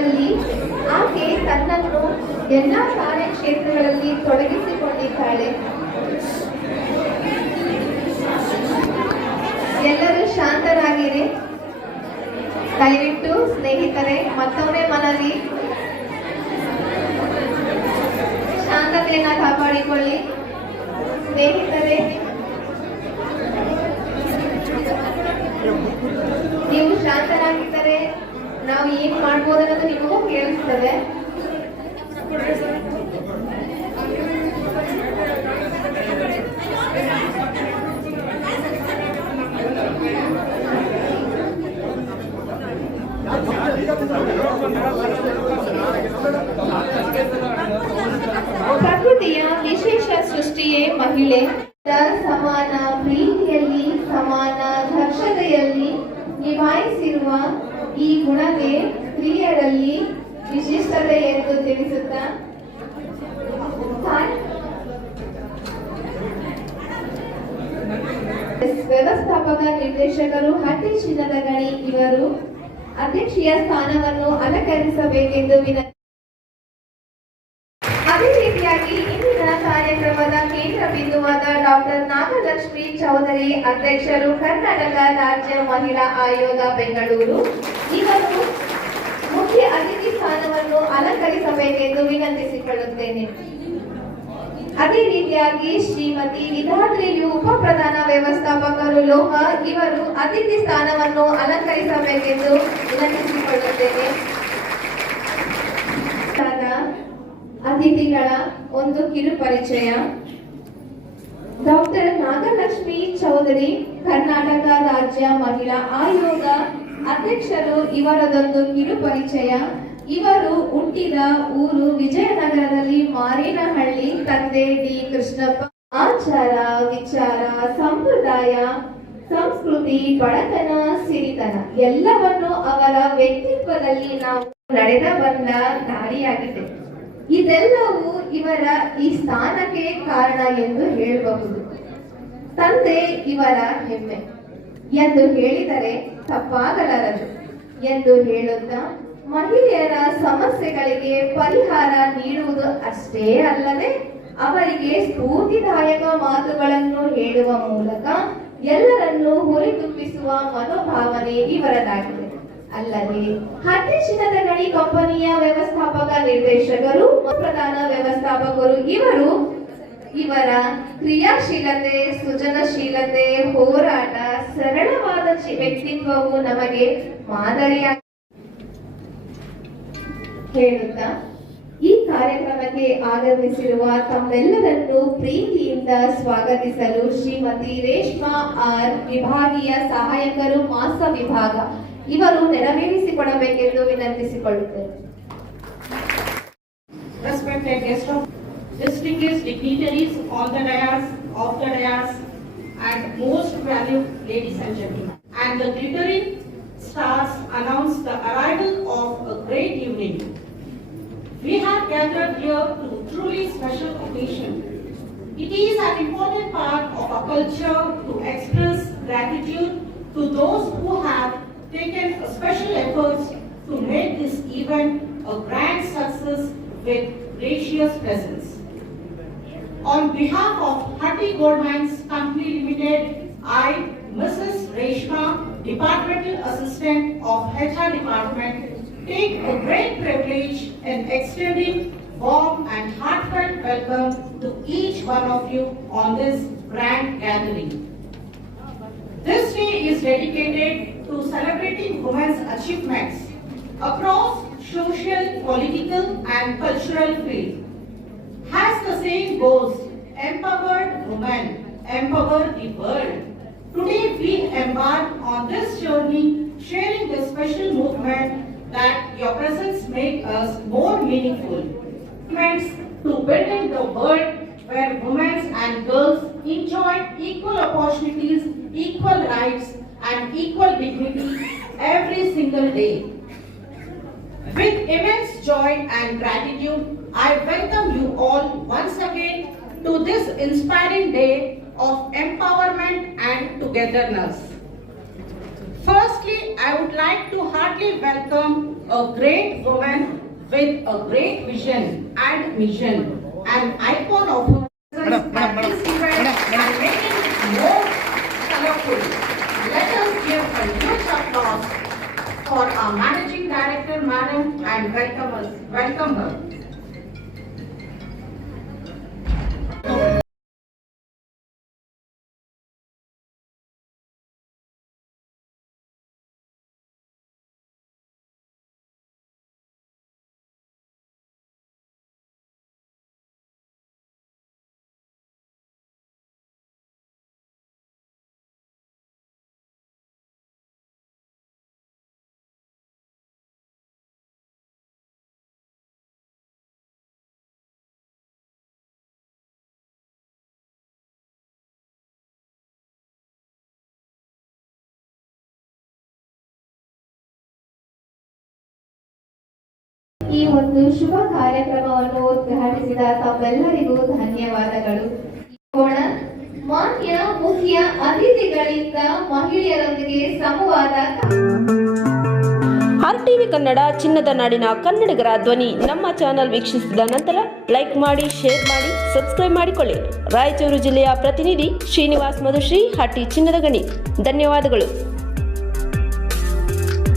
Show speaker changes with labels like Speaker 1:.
Speaker 1: ಅಲ್ಲಿ ಆಕೆ ತನ್ನನ್ನು ಎಲ್ಲ ಕಾರ್ಯಕ್ಷೇತ್ರಗಳಲ್ಲಿ ತೊಡಗಿಸಿಕೊಂಡಿದ್ದಾಳೆ. ಎಲ್ಲರೂ ಶಾಂತರಾಗಿರಿ. ದಯವಿಟ್ಟು ಸ್ನೇಹಿತರೆ, ಮತ್ತೊಮ್ಮೆ ಮನವಿ. ಶಾಂತತೆಯನ್ನ ಕಾಪಾಡಿಕೊಳ್ಳಿ. ಸ್ನೇಹಿತರೆ ನಾವು ಏನ್ ಮಾಡ್ಬೋದು ಅನ್ನೋದು ನಿಮಗೂ ಕೇಳಿಸ್ತದೆ ಪ್ರಕೃತಿಯ ವಿಶೇಷ ಸೃಷ್ಟಿಯೇ ಮಹಿಳೆ ಈ ಸ್ತ್ರೀಯರಲ್ಲಿ ವಿಶಿಷ್ಟತೆ ಎಂದು ತಿಳಿಸುತ್ತಾ? ವ್ಯವಸ್ಥಾಪಕ ನಿರ್ದೇಶಕರು ಹಟ್ಟಿ ಚಿನ್ನದ ಗಣಿ ಇವರು ಅಧ್ಯಕ್ಷೀಯ ಸ್ಥಾನವನ್ನು ಅಲಂಕರಿಸಬೇಕೆಂದು ವಿನಂತಿ ಅದೇ ರೀತಿಯಾಗಿ ಇಂದಿನ ಕಾರ್ಯಕ್ರಮದ ಕೇಂದ್ರ ಬಿಂದುವಾದ ಡಾಕ್ಟರ್ ನಾಗಲಕ್ಷ್ಮಿ ಚೌಧರಿ ಅಧ್ಯಕ್ಷರು ಕರ್ನಾಟಕ ರಾಜ್ಯ ಮಹಿಳಾ ಆಯೋಗ ಬೆಂಗಳೂರು. ಇವರು ಮುಖ್ಯ ಅತಿಥಿ ಸ್ಥಾನವನ್ನು ಅಲಂಕರಿಸಬೇಕೆಂದು ವಿನಂತಿಸಿಕೊಳ್ಳುತ್ತೇನೆ. ಅದೇ ರೀತಿಯಾಗಿ ಶ್ರೀಮತಿ ವಿಧಾದ್ರಿಯು ಉಪ ಪ್ರಧಾನ ವ್ಯವಸ್ಥಾಪಕರು ಲೋಹ, ಇವರು ಅತಿಥಿ ಸ್ಥಾನವನ್ನು ಅಲಂಕರಿಸಬೇಕೆಂದು ವಿನಂತಿಸಿಕೊಳ್ಳುತ್ತೇನೆ. ಅತಿಥಿಗಳ ಒಂದು ಕಿರು ಪರಿಚಯ ಡಾಕ್ಟರ್ ನಾಗಲಕ್ಷ್ಮಿ ಚೌಧರಿ, ಕರ್ನಾಟಕ ರಾಜ್ಯ ಮಹಿಳಾ ಆಯೋಗ ಅಧ್ಯಕ್ಷರು ಇವರದೊಂದು ಕಿರು ಪರಿಚಯ. ಇವರು ಹುಟ್ಟಿದ ಊರು ವಿಜಯನಗರದಲ್ಲಿ ಮಾರಿನಹಳ್ಳಿ, ತಂದೆ ಡಿ ಕೃಷ್ಣಪ್ಪ. ಆಚಾರ, ವಿಚಾರ, ಸಂಪ್ರದಾಯ, ಸಂಸ್ಕೃತಿ, ಬಡತನ, ಸಿರಿತನ ಎಲ್ಲವನ್ನು ಅವರ ವ್ಯಕ್ತಿತ್ವದಲ್ಲಿ ನಾವು ನಡೆದ ಬಂದ ದಾರಿಯಾಗಿದೆ ಇದೆಲ್ಲವೂ ಇವರ ಈ ಸ್ಥಾನಕ್ಕೆ ಕಾರಣ ಎಂದು ಹೇಳಬಹುದು. ತಂದೆ ಇವರ ಹೆಮ್ಮೆ. ಎಂದು ಹೇಳಿದರೆ ತಪ್ಪಾಗಲಾರದು. ಎಂದು ಹೇಳುತ್ತಾ ಮಹಿಳೆಯರ ಸಮಸ್ಯೆಗಳಿಗೆ ಪರಿಹಾರ ನೀಡುವುದು ಅಷ್ಟೇ ಅಲ್ಲದೆ ಅವರಿಗೆ ಸ್ಫೂರ್ತಿದಾಯಕ ಮಾತುಗಳನ್ನು ಹೇಳುವ ಮೂಲಕ ಎಲ್ಲರನ್ನೂ ಹುರಿದುಂಬಿಸುವ ಮನೋಭಾವನೆ ಇವರದಾಗಿದೆ. ಅಲ್ಲದೆ ಚಿನ್ನದ ಗಣಿ ಕಂಪನಿಯ ವ್ಯವಸ್ಥಾಪಕ ನಿರ್ದೇಶಕರು ಪ್ರಧಾನ ವ್ಯವಸ್ಥಾಪಕರು ಇವರು ಇವರ ಕ್ರಿಯಾಶೀಲತೆ, ಸೃಜನಶೀಲತೆ, ಹೋರಾಟ, ಸರಳವಾದ ವ್ಯಕ್ತಿತ್ವವು ನಮಗೆ ಮಾದರಿಯಾಗಿ ಹೇಳುತ್ತಾ, ಈ ಕಾರ್ಯಕ್ರಮಕ್ಕೆ ಆಗಮಿಸಿರುವ ತಮ್ಮೆಲ್ಲರನ್ನು ಪ್ರೀತಿಯಿಂದ ಸ್ವಾಗತಿಸಲು ಶ್ರೀಮತಿ ರೇಷ್ಮಾ ಆರ್ ವಿಭಾಗೀಯ ಸಹಾಯಕರು ಮಾಸ ವಿಭಾಗ ಇವರು ನೆರವೇರಿಸಿಕೊಡಬೇಕೆಂದು ವಿನಂತಿಸಿಕೊಳ್ಳುತ್ತೇನೆ
Speaker 2: respected guests of distinguished dignitaries on the dais, of the dais, and most valued ladies and gentlemen. And the glittering stars announce the arrival of a great evening. We have gathered here to truly special occasion. It is an important part of our culture to express gratitude to those who have taken special efforts to make this event a grand success with gracious presence. On behalf of Hatti Gold Mines Company Limited, I, Mrs. Reshma, Departmental Assistant of HR Department, take a great privilege in extending warm and heartfelt welcome to each one of you on this grand gathering. This day is dedicated to celebrating women's achievements across social, political and cultural fields. As the saying goes, empowered women empower the world. Today we embark on this journey sharing this special movement that your presence make us more meaningful. Movements to building the world where women and girls enjoy equal opportunities, equal rights and equal dignity every single day. With immense joy and gratitude, I welcome you all once again to this inspiring day of empowerment and togetherness. Firstly, I would like to heartily welcome a great woman with a great vision and mission, an icon of her
Speaker 3: madam, madam,
Speaker 2: this event and making it more colorful. Let us give a huge applause for our managing director, madam, and welcome us, welcome her.
Speaker 1: ಒಂದು ಶುಭ ಕಾರ್ಯಕ್ರಮವನ್ನು ಉದ್ಘಾಟಿಸಿದ ತಮ್ಮೆಲ್ಲರಿಗೂ ಧನ್ಯವಾದಗಳು. ಮಾನ್ಯ ಮುಖ್ಯ ಅತಿಥಿಗಳಿಂದ ಮಹಿಳೆಯರೊಂದಿಗೆ ಸಂವಾದ
Speaker 4: R TV Kannada, ಚಿನ್ನದ ನಾಡಿನ ಕನ್ನಡಿಗರ ಧ್ವನಿ. ನಮ್ಮ ಚಾನಲ್ ವೀಕ್ಷಿಸಿದ ನಂತರ ಲೈಕ್ ಮಾಡಿ ಶೇರ್ ಮಾಡಿ ಸಬ್ಸ್ಕ್ರೈಬ್ ಮಾಡಿಕೊಳ್ಳಿ. ರಾಯಚೂರು ಜಿಲ್ಲೆಯ ಪ್ರತಿನಿಧಿ ಶ್ರೀನಿವಾಸ್ ಮಧುಶ್ರೀ ಹಟ್ಟಿ ಚಿನ್ನದ ಗಣಿ. ಧನ್ಯವಾದಗಳು.